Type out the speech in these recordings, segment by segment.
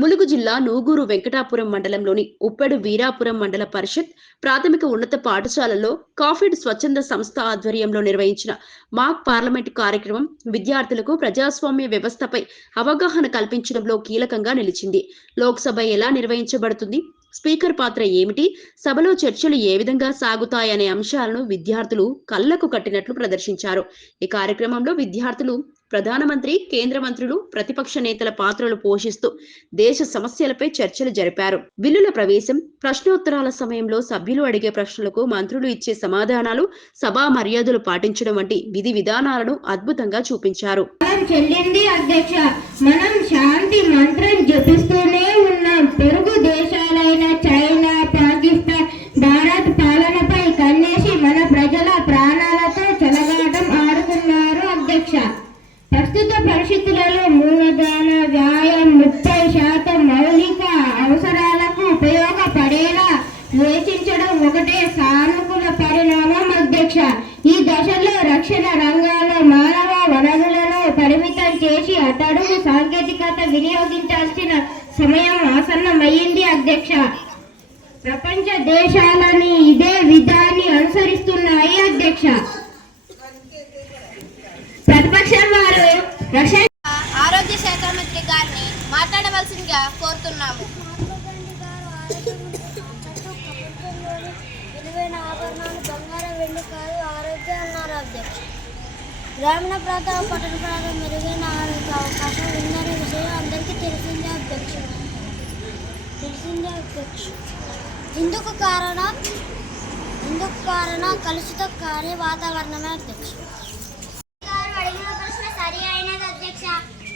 ములుగు జిల్లా నూగూరు వెంకటాపురం మండలంలోని ఉప్పెడు వీరాపురం మండల పరిషత్ ప్రాథమిక ఉన్నత పాఠశాలలో కాఫిడ్ స్వచ్ఛంద సంస్థ ఆధ్వర్యంలో నిర్వహించిన మాక్ పార్లమెంటు కార్యక్రమం విద్యార్థులకు ప్రజాస్వామ్య వ్యవస్థపై అవగాహన కల్పించడంలో కీలకంగా నిలిచింది. లోక్సభ ఎలా నిర్వహించబడుతుంది, స్పీకర్ పాత్ర ఏమిటి, సభలో చర్చలు ఏ విధంగా సాగుతాయనే అంశాలను విద్యార్థులు కళ్లకు కట్టినట్లు ప్రదర్శించారు. ఈ కార్యక్రమంలో విద్యార్థులు ప్రధానమంత్రి, కేంద్ర మంత్రులు, ప్రతిపక్ష నేతల పాత్రలు పోషిస్తూ దేశ సమస్యలపై చర్చలు జరిపారు. బిల్లుల ప్రవేశం, ప్రశ్నోత్తరాల సమయంలో సభ్యులు అడిగే ప్రశ్నలకు మంత్రులు ఇచ్చే సమాధానాలు, సభా మర్యాదలు పాటించడం వంటి విధి విధానాలను అద్భుతంగా చూపించారు. మనం శాంతి మంత్రం జపిస్తూనే ఉన్నాం. పొరుగు దేశాలైన చైనా, పాకిస్తాన్, భారత్ పాలనపై కన్నేసి మన ప్రజల ప్రాణాలతో చెలగాటం ఆడుతున్నారు అధ్యక్ష. ప్రస్తుత పరిస్థితులలో మూలధన వ్యయం 30% మౌలిక అవసరాలకు ఉపయోగపడేలా వేచించడం ఒకటే సానుకూల పరిణామం అధ్యక్ష. ఈ దశలో రక్షణ రంగాల్లో మానవ వనరులను పరిమితం చేసి అట్టడుగు సాంకేతికత వినియోగించాల్సిన సమయం ఆసన్నమయ్యింది అధ్యక్ష. ప్రపంచ దేశాలని ఇదే విధాన్ని అనుసరిస్తున్నాయి అధ్యక్ష. ప్రతిపక్షం వారు ఆరోగ్య శాఖ మంత్రి గారిని మాట్లాడవలసిందిగా కోరుతున్నాము. విలువైన ఆభరణాలు, బంగారం, వెండి కాదు ఆరోగ్యం అన్నారు అధ్యక్ష. గ్రామీణ ప్రాంత, పట్టణ ప్రాంతం మెరుగైన ఆరోగ్య అవకాశం ఉందనే విషయం అందరికీ తెలిసిందే అధ్యక్ష. ఇందుకు కారణం కలుషితం కాని వాతావరణమే అధ్యక్ష. అడిగిన ప్రశ్న సరి అయినది అధ్యక్ష.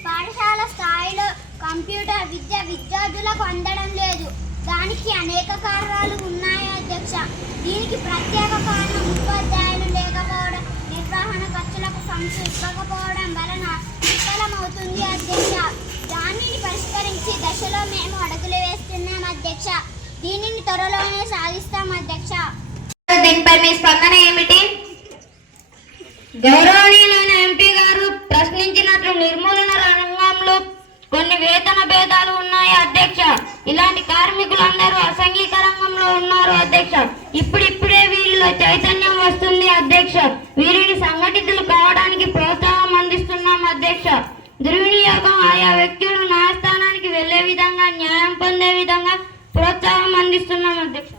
పాఠశాల స్థాయిలో కంప్యూటర్ విద్య విద్యార్థులకు అందడం లేదు. దానికి అనేక కారణాలు ఉన్నాయి అధ్యక్ష. దీనికి ప్రత్యేక కారణం ఉపాధ్యాయులు లేకపోవడం, నిర్వహణ ఖర్చులకు ఫండ్స్ ఇవ్వకపోవడం వలన విఫలమవుతుంది అధ్యక్ష. దానిని పరిష్కరించి దశలో మేము అడుగులు వేస్తున్నాం అధ్యక్ష. దీనిని త్వరలోనే సాధిస్తాం అధ్యక్ష. దీనిపై మీ స్పందన ఏమిటి? గౌరవనీయులైన ఎంపీ గారు ప్రశ్నించినట్లు నిర్మూలన రంగంలో కొన్ని వేతన భేదాలు ఉన్నాయి అధ్యక్ష. ఇలాంటి కార్మికులందరూ అసంఘిక రంగంలో ఉన్నారు అధ్యక్ష. ఇప్పుడిప్పుడే వీరిలో చైతన్యం వస్తుంది అధ్యక్ష. వీరిని సంఘటితులు కావడానికి ప్రోత్సాహం అందిస్తున్నాం అధ్యక్ష. దుర్వినియోగం ఆయా వ్యక్తులు న్యాయస్థానానికి వెళ్లే విధంగా, న్యాయం పొందే విధంగా ప్రోత్సాహం అందిస్తున్నాం అధ్యక్ష.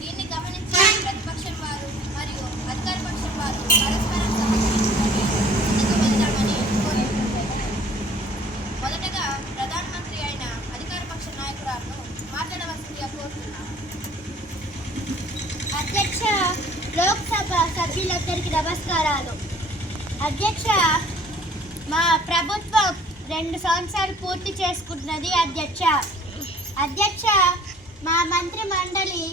దీన్ని గమనించి ప్రతిపక్షం వారు మరియు అధికార పక్షం వారు పరస్పరం ముందుకు వెళ్దామని కోరుకుంటున్నారు. మొదటగా ప్రధానమంత్రి అయిన అధికార పక్ష నాయకురాలను మాట్లాడవలసిందిగా కోరుతున్నాను. అధ్యక్ష, లోక్సభ సభ్యులందరికీ నమస్కారాలు. అధ్యక్ష, మా ప్రభుత్వం 2 సంవత్సరాలు పూర్తి చేసుకుంటున్నది అధ్యక్ష. మా మంత్రి మండలి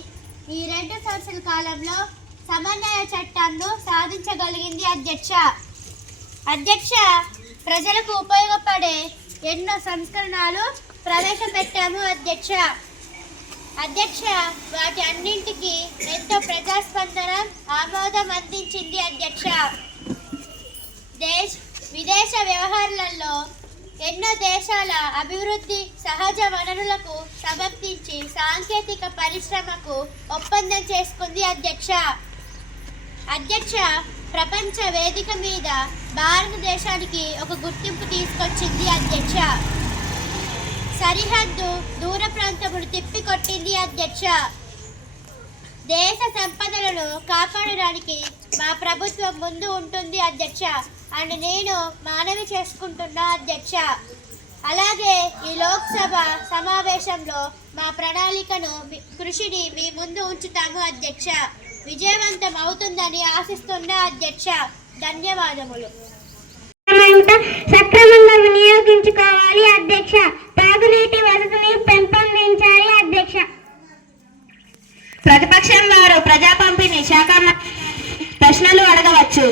ఈ 2 సంవత్సరాల కాలంలో సమన్వయ చట్టాన్ని సాధించగలిగింది అధ్యక్ష. ప్రజలకు ఉపయోగపడే ఎన్నో సంస్కరణలు ప్రవేశపెట్టాము అధ్యక్ష. వాటి అన్నింటికి ఎంతో ప్రజాస్పందన, ఆమోదం అందించింది అధ్యక్ష. విదేశ వ్యవహారాలలో ఎన్నో దేశాల అభివృద్ధి, సహజ వనరులకు సమర్థించి సాంకేతిక పరిశ్రమకు ఒప్పందం చేసుకుంది అధ్యక్ష. ప్రపంచ వేదిక మీద భారతదేశానికి ఒక గుర్తింపు తీసుకొచ్చింది అధ్యక్ష. సరిహద్దు దూర ప్రాంతములు తిప్పికొట్టింది అధ్యక్ష. దేశ సంపదలను కాపాడడానికి మా ప్రభుత్వం ముందు ఉంటుంది అధ్యక్ష అని నేను మనవి చేసుకుంటున్నా అధ్యక్ష. అలాగే ఈ లోక్సభ సమావేశంలో మా ప్రణాళికను, కృషిని మీ ముందు ఉంచుతాము అధ్యక్ష. విజయవంతం అవుతుందని ఆశిస్తున్నా అధ్యక్ష. ధన్యవాదములు. సక్రమంగా వినియోగించుకోవాలి అధ్యక్ష. తాగునీటి వసతిని పెంపొందించాలి అధ్యక్ష. ప్రతిపక్షం వారు ప్రజా పంపిణీ శాఖ ప్రశ్నలు అడగవచ్చు.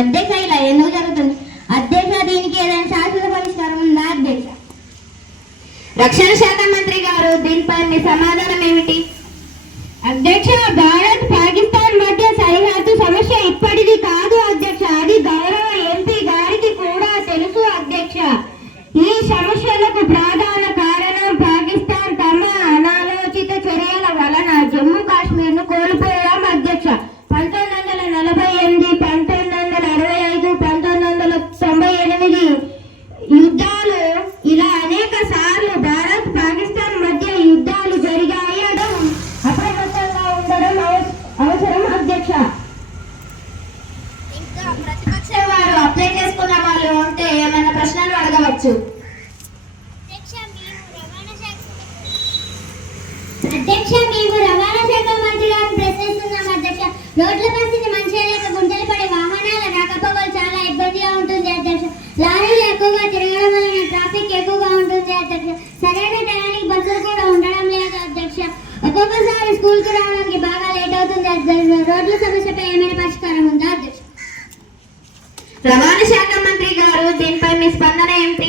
అధ్యక్ష, ఇలా ఎందుకు జరుగుతుంది అధ్యక్ష? దీనికి ఏదైనా శాశ్వత పరిష్కారం ఉందా అధ్యక్ష? రక్షణ శాఖ మంత్రి గారు దీనిపై మీ సమాధానం ఏమిటి? అధ్యక్ష, భారత్ పాకిస్తాన్ మధ్య సరిహద్దు సమస్య ఇప్పటిది కాదు ఇంకా ప్రతిపక్ష వారు అప్లై చేసుకున్న వాళ్ళు ఉంటే ఏమైనా ప్రశ్నలు అడగవచ్చు. అధ్యక్ష, మేము రవాణా శాఖ మంత్రి గారిని ప్రశ్నిస్తున్నాం అధ్యక్ష. రోడ్ల పరిస్థితి మంచిగా లేక గుంటలు పడే వాహనాల రాకపోకలు చాలా ఇబ్బందిగా ఉంటుంది అధ్యక్ష. లారీలు ఎక్కువగా తిరగడం వలన ట్రాఫిక్ ఎక్కువగా ఉంటుంది అధ్యక్ష. సరైన టయానికి బస్సులు కూడా ఉండడం లేదు అధ్యక్ష. ఒక్కొక్కసారి స్కూల్కి రావడానికి బాగా లేట్ అవుతుంది అధ్యక్ష. రోడ్ల సమస్యపై ఏమైనా పరిష్కారం ఉందా అధ్యక్ష? రవాణా శాఖ మంత్రి గారు దీనిపై మీ స్పందన ఏమిటి?